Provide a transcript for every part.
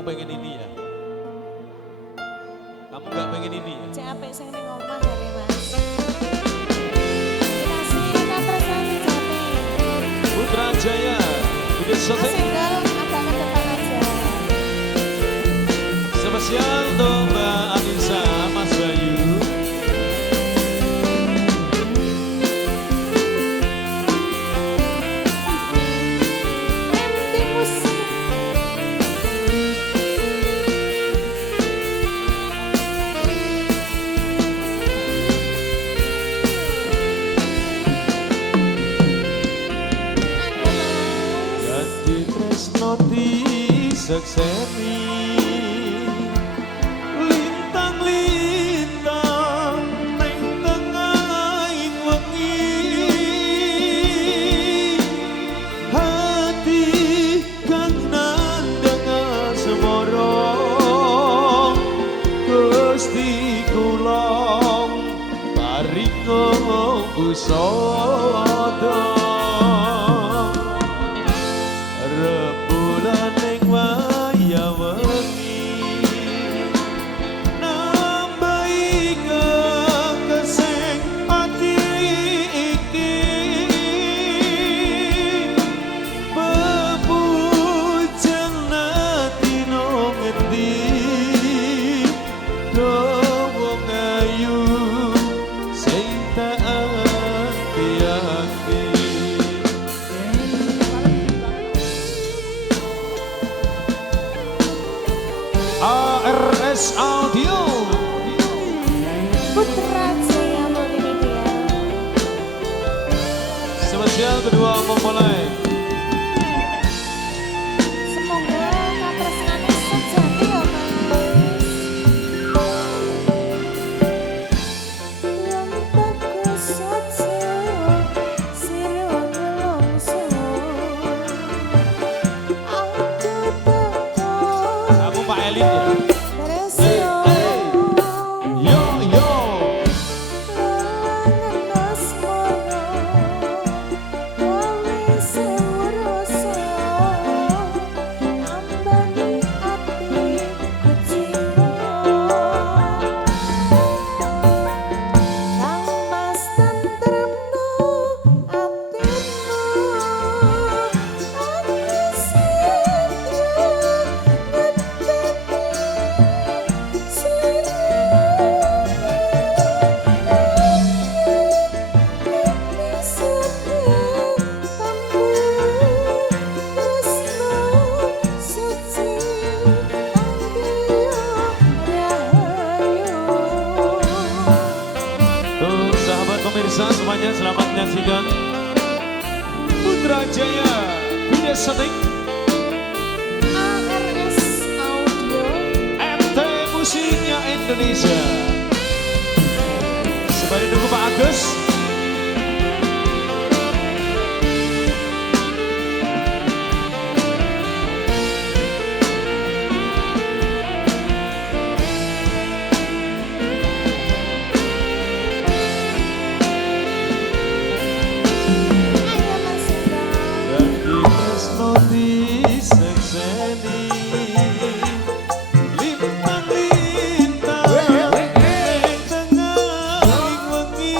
Kamu pengen ini ya? Kamu nggak pengen ini ya? Cek apik sing ning omah ya Mas. Kasih Katresnani Jati. Putra Jaya, video syuting Single agak ke depan aja. spesial untuk Mbak Anissa, Mas Bayu. MT Musik. Janji tresno disekseni, lintang-lintang ning tengahing wengi, hati kang nandang asmara, Gusti kula paringa busada. Rembulan ning wayah wengi, nambahi kekesing ati iki, bebujan ati nang ngendi, wong ayu sing tak ati-ati. ARS Audio Putra Jaya Multimedia. spesial kedua mempelai. Semoga Katresnani sejati ya Mas. Yang bagus saja sira nelongso. Aku teko Kamu Pak Elin ya? Resio. Yo yo. Tuh sahabat pemirsa semuanya selamat menyaksikan Putra Jaya video syuting ARS Audio. MT Musiknya Indonesia. Sembari tunggu Pak Agus. Ayo Mas Hendra. Janji tresno disekseni, lintang-lintang ning tengahing wengi,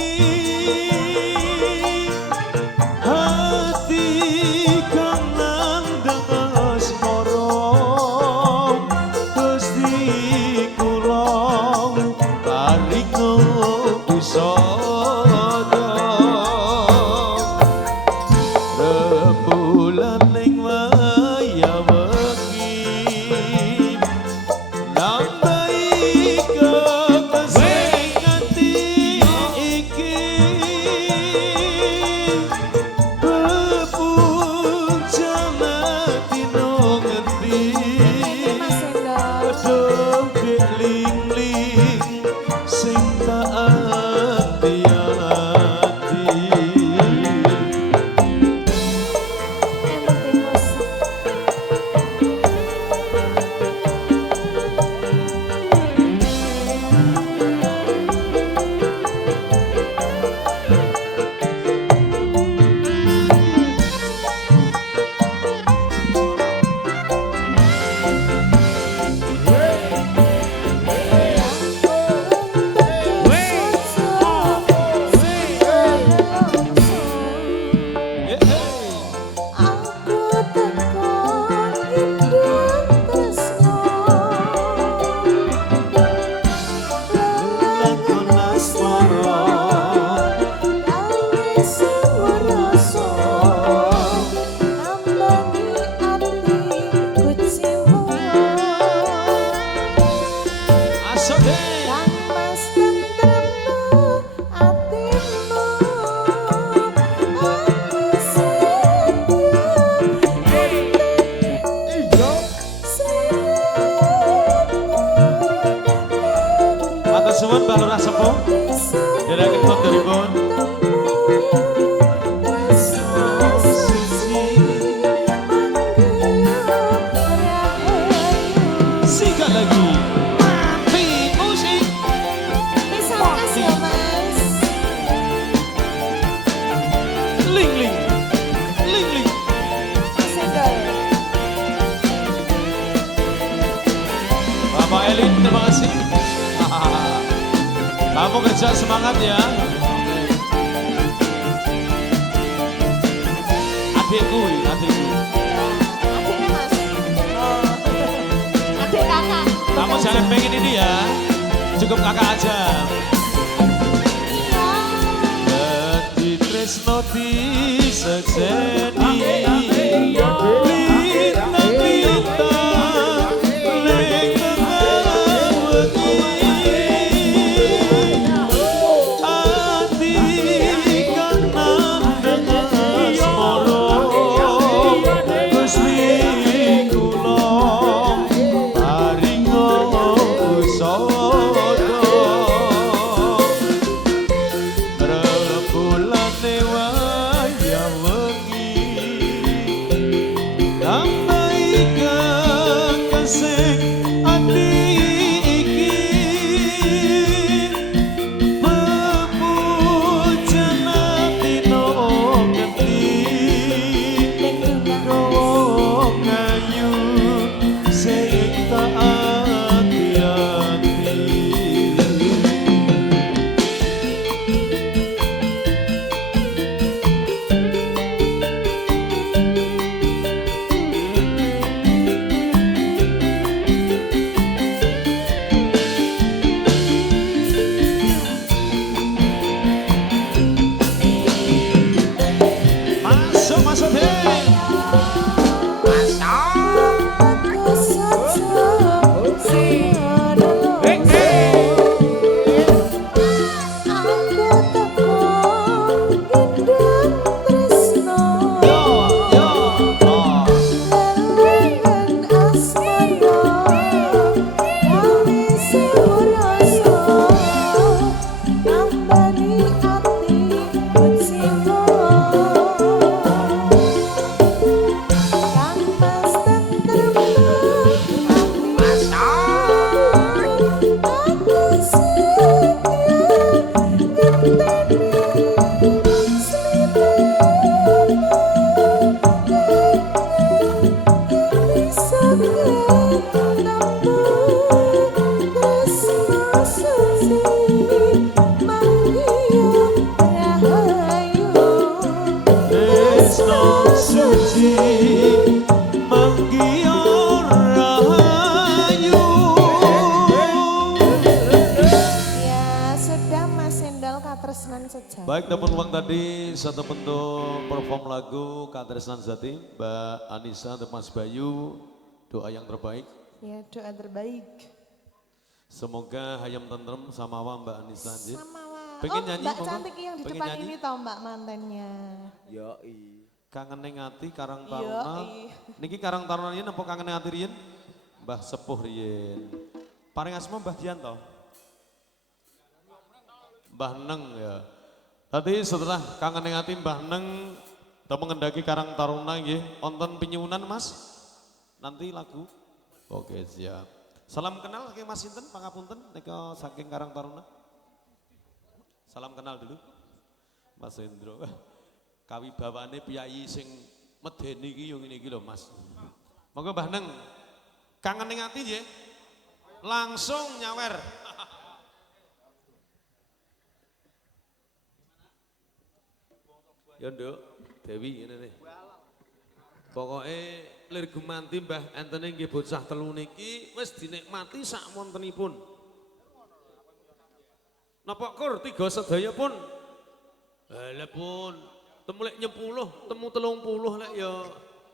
Mbah Lurah Sepuh. Dirakin pun daripun. Sikat lagi. Mati musik. Bisa makasih ya Mas. Ling ling. Ling ling. Mas Endol. Bapak Elin, terima kasih. Kamu kerja semangat ya. Adikku, adikku. Adiknya Mas. Oh. Adik kakak. Kamu jangan pengen ini ya. Cukup kakak aja. Iya. Dadi tresno disekseni. Baik, dapat uang tadi satu bentuk perform lagu Katresnan Zati, Mbak Anissa dan Mas Bayu, doa yang terbaik. Ya, doa terbaik. Semoga hayam tentrem sama Mbak Anissa. Sama pengen nyanyi, Mbak cantik yang di depan nyanyi? ini tau Mbak mantannya. Yoi. Kangen ngati Karang Taruna. Niki Karang Taruna ini apa kangen ngati riyen? Mbah Sepuh riyen. Paring asma Mbah Dian toh? Mbah Neng ya. Tadi setelah kangen ngati Mbah Neng kita mengendaki Karang Taruna nggih, wonten pinyuwunan Mas. Nanti lagu. Oke, siap. Salam kenal ke Mas sinten pangapunten nika saking Karang Taruna. Salam kenal dulu. Mas Hendro. Kawibawane piyayi sing medeni iki yo ngene iki lho Mas. Monggo Mbah Neng. Kangen ning ati nggih. Langsung nyawer. Ya Nduk, Dewi ngene nih. Pokoke lir gumanti Mbah entene nggih bocah telu niki wis dinikmati sak wontenipun. Napa kur tiga sedaya pun? Lah pun temu lek 10, temu 30 lek ya.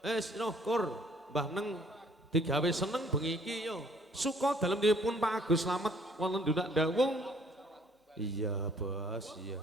Wis noh kur Mbah Neng digawe seneng bengi iki yo. Suka dalem dipun Pak Agus Slamet wonten Dunak Dawung. Iya, Bos, iya.